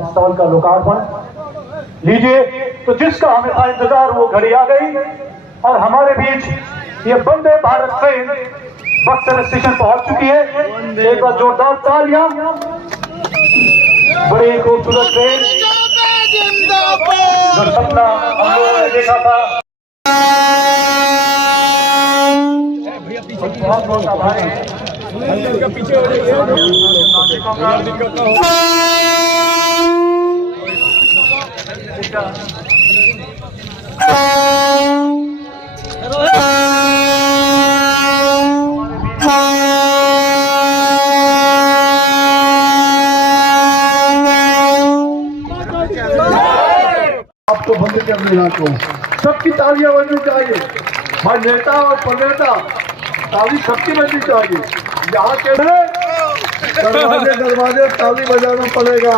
स्थल का लोकार्पण लीजिए। तो जिसका हमें था इंतजार वो घड़ी आ गई और हमारे बीच ये वंदे भारत ट्रेन बक्सर स्टेशन पहुंच चुकी है। एक बार जोरदार तालियां। बड़ी खूबसूरत ट्रेन, जो सपना हम लोगों ने देखा था। बहुत बहुत आभार है। आपको बंद करने को सबकी तालियां बजनी चाहिए। हर नेता और प्रणेता ताली सबकी बजनी चाहिए। यहाँ के दरवाजे दरवाजे ताली बजाना पड़ेगा।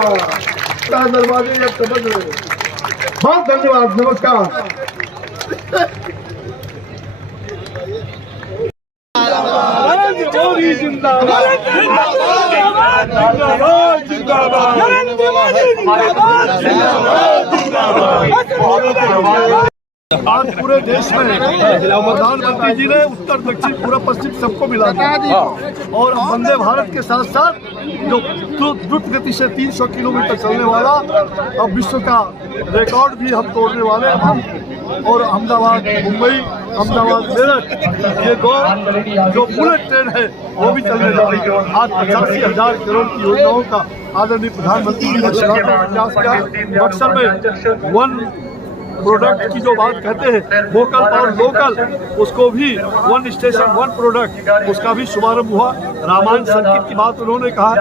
दरवाजे जब समझ रहे। बहुत धन्यवाद, नमस्कार। आज पूरे देश में प्रधानमंत्री जी ने उत्तर दक्षिण पूरा पश्चिम सबको मिला और वंदे भारत के साथ साथ जो द्रुत गति से 300 किलोमीटर चलने वाला अब विश्व का रिकॉर्ड भी हम तोड़ने वाले हैं। और अहमदाबाद मुंबई, अहमदाबाद मेरठ, ये दो जो बुलेट ट्रेन है वो भी चलने जा रही है। आज 85,000 करोड़ की योजनाओं का आदरणीय प्रधानमंत्री जी ने प्रयास किया। बक्सर में वन प्रोडक्ट की जो बात कहते हैं, वोकल और लोकल, उसको भी वन स्टेशन वन प्रोडक्ट, उसका भी शुभारंभ हुआ। रामायण संगीत की बात उन्होंने कहा।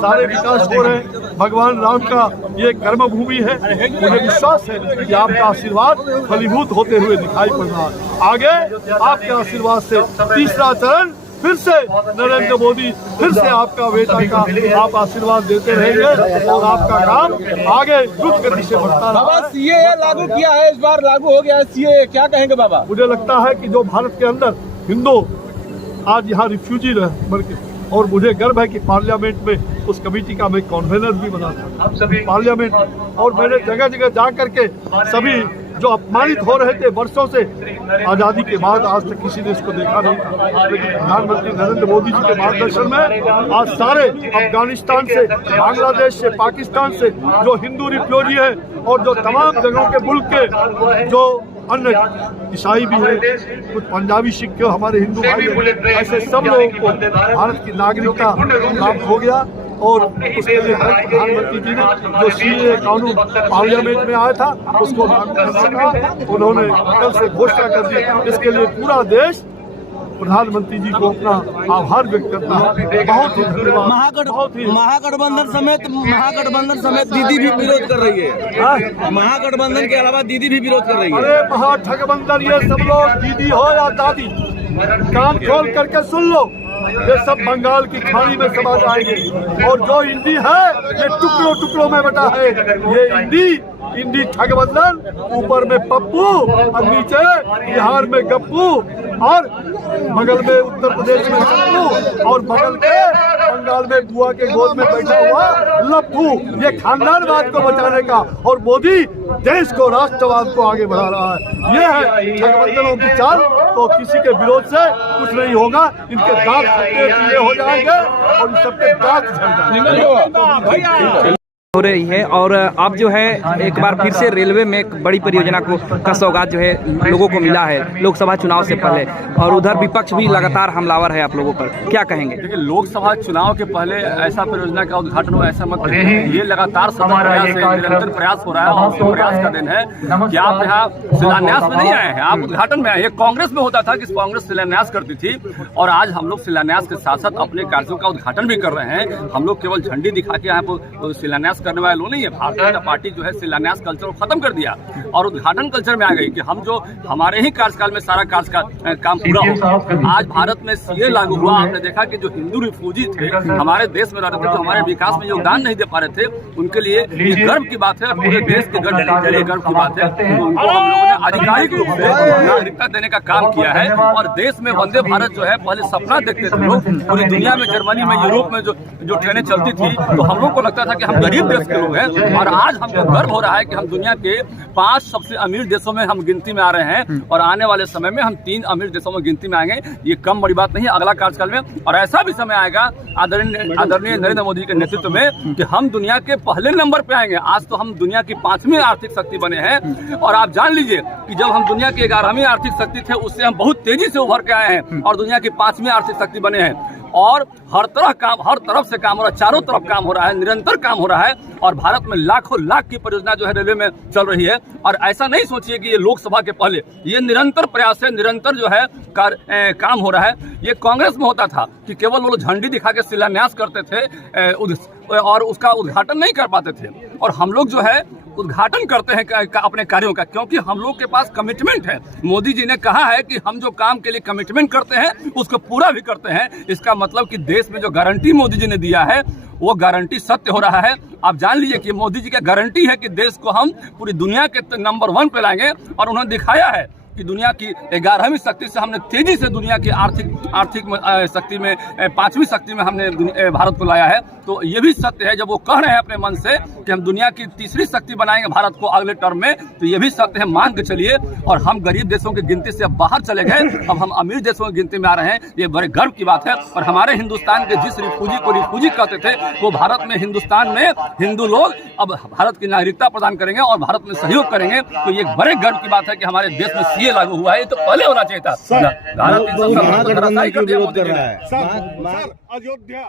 सारे विकास हो रहे हैं। भगवान राम का ये कर्म भूमि है। मुझे विश्वास है कि आपका आशीर्वाद फलीभूत होते हुए दिखाई पड़ रहा है। आगे आपके आशीर्वाद से तीसरा चरण फिर से नरेंद्र मोदी, फिर से आपका बेटा का आप आशीर्वाद देते रहेंगे और आपका काम आगे द्रुत गति से बढ़ता रहा। बाबा सीएए लागू किया है, इस बार लागू हो गया है सीएए, क्या कहेंगे बाबा? मुझे लगता है कि जो भारत के अंदर हिंदू आज यहाँ रिफ्यूजी रहे बल्कि, और मुझे गर्व है कि पार्लियामेंट में उस कमेटी का मैं कन्वेनर भी बना था पार्लियामेंट। और मैंने जगह जगह जा करके सभी जो अपमानित हो रहे थे वर्षों से, आजादी के बाद आज तक किसी ने इसको देखा नहीं, लेकिन प्रधानमंत्री नरेंद्र मोदी जी के मार्गदर्शन में आज सारे अफगानिस्तान से, बांग्लादेश से, पाकिस्तान से जो हिंदू रिफ्यूजी है और जो तमाम जगहों के मुल्क के जो अन्य ईसाई भी है, कुछ पंजाबी सिख हमारे हिंदू भाई, ऐसे सब लोगों को भारत की नागरिकता प्राप्त हो गया। और उसके लिए प्रधानमंत्री जी ने जो सीएए कानून पार्लियामेंट में आया था उसको लागू करने का उन्होंने कल से घोषणा कर दी। इसके लिए पूरा देश प्रधानमंत्री जी को अपना आभार व्यक्त करता है। बहुत ही धन्यवाद। महागठबंधन समेत दीदी भी विरोध कर रही है। महागठबंधन के अलावा दीदी भी विरोध कर रही है। अरे महागठबंधन, ये सब लोग दीदी हो या दादी, कान खोल करके सुन लो, ये सब बंगाल की खाड़ी में समा जाएंगे। और जो इंडी है ये टुकड़ों टुकड़ों में बटा है। ये इंडी ठगबंधन, ऊपर में पप्पू और नीचे बिहार में गप्पू और बगल में उत्तर प्रदेश में गप्पू और बगल के बंगाल में बुआ के गोद में बैठा हुआ लप्पू। ये खानदानवाद को बचाने का, और मोदी देश को, राष्ट्रवाद को आगे बढ़ा रहा है। ये है ठगबंधनों की चाल। तो किसी के विरोध से कुछ नहीं होगा। इनके दांत खट्टे हो जाएंगे और इन सबके दांत झड़ जाएंगे। हो रही है। और अब जो है एक बार फिर से रेलवे में एक बड़ी परियोजना का सौगात जो है लोगों को मिला है लोकसभा चुनाव से पहले, और उधर विपक्ष भी लगातार हमलावर है आप लोगों पर, क्या कहेंगे? देखिए, लोकसभा चुनाव के पहले ऐसा परियोजना का उद्घाटन हो, ऐसा मत करिए। ये लगातार निरंतर प्रयास हो रहा है और प्रयास का दिन है कि आप यहाँ शिलान्यास में नहीं आए हैं, आप उद्घाटन में आए। ये कांग्रेस में होता था कि कांग्रेस शिलान्यास करती थी, और आज हम लोग शिलान्यास के साथ साथ अपने कार्यों का उद्घाटन भी कर रहे हैं। हम लोग केवल झंडी दिखा के यहाँ पर शिलान्यास करने वाले लोग नहीं है। भारतीय जनता पार्टी जो है शिलान्यास कल्चर को खत्म कर दिया और उद्घाटन कल्चर में आ गई कि हम जो हमारे ही कार्यकाल में सारा काम पूरा हो। आज भारत में सीए लागू हुआ। आपने देखा कि जो हिंदू रिफ्यूजी थे हमारे देश में रहते थे, जो हमारे विकास में योगदान नहीं दे पा रहे थे, उनके लिए ये गर्व की बात है, पूरे देश के गर्व की बात है। उनको हम लोगों ने आधिकारिक रूप से नागरिकता देने का काम किया है। और देश में वंदे भारत जो है पहले सपना देखते थे लोग, पूरी दुनिया में, जर्मनी में, यूरोप में जो ट्रेनें चलती थी, तो हम लोग को लगता था कि हम गरीब देश के लोग हैं। और आज हमको गर्व हो रहा है कि हम दुनिया के 5 सबसे अमीर देशों में हम गिनती में आ रहे हैं और आने वाले समय में हम 3 अमीर देशों में गिनती में आएंगे। ये कम बड़ी बात नहीं है अगला कार्यकाल में। और ऐसा भी समय आएगा आदरणीय नरेंद्र मोदी के नेतृत्व में कि हम दुनिया के पहले नंबर पे आएंगे। आज तो हम दुनिया की 5वीं आर्थिक शक्ति बने हैं और आप जान लीजिए कि जब हम दुनिया की 11वीं आर्थिक शक्ति थे उससे हम बहुत तेजी से उभर के आए हैं और दुनिया की 5वीं आर्थिक शक्ति बने हैं। और हर तरफ से काम हो रहा है, चारों तरफ काम हो रहा है, निरंतर काम हो रहा है। और भारत में लाखों लाख की परियोजना जो है रेलवे में चल रही है। और ऐसा नहीं सोचिए कि ये लोकसभा के पहले, ये निरंतर प्रयास है, निरंतर जो है काम हो रहा है। ये कांग्रेस में होता था कि केवल वो झंडी दिखा के शिलान्यास करते थे और उसका उद्घाटन नहीं कर पाते थे। और हम लोग जो है उद्घाटन करते हैं अपने कार्यों का, क्योंकि हम लोग के पास कमिटमेंट है। मोदी जी ने कहा है कि हम जो काम के लिए कमिटमेंट करते हैं उसको पूरा भी करते हैं। इसका मतलब कि देश में जो गारंटी मोदी जी ने दिया है वो गारंटी सत्य हो रहा है। आप जान लीजिए कि मोदी जी का गारंटी है कि देश को हम पूरी दुनिया के नंबर 1 पे लाएंगे। और उन्होंने दिखाया है कि दुनिया की 11वीं शक्ति से हमने तेजी से दुनिया की आर्थिक शक्ति में 5वीं शक्ति में हमने भारत को लाया है। तो ये भी सत्य है जब वो कह रहे हैं अपने मन से कि हम दुनिया की 3री शक्ति बनाएंगे भारत को अगले टर्म में, तो ये भी सत्य है, मान के चलिए। और हम गरीब देशों की गिनती से अब बाहर चले गए, अब हम अमीर देशों की गिनती में आ रहे हैं। ये बड़े गर्व की बात है। और हमारे हिंदुस्तान के जिस रिफ्यूजी को रिफ्यूजी कहते थे वो भारत में, हिंदुस्तान में हिंदू लोग अब भारत की नागरिकता प्रदान करेंगे और भारत में सहयोग करेंगे। तो ये बड़े गर्व की बात है कि हमारे देश में सीए लागू हुआ है। ये तो पहले होना चाहिए था। अयोध्या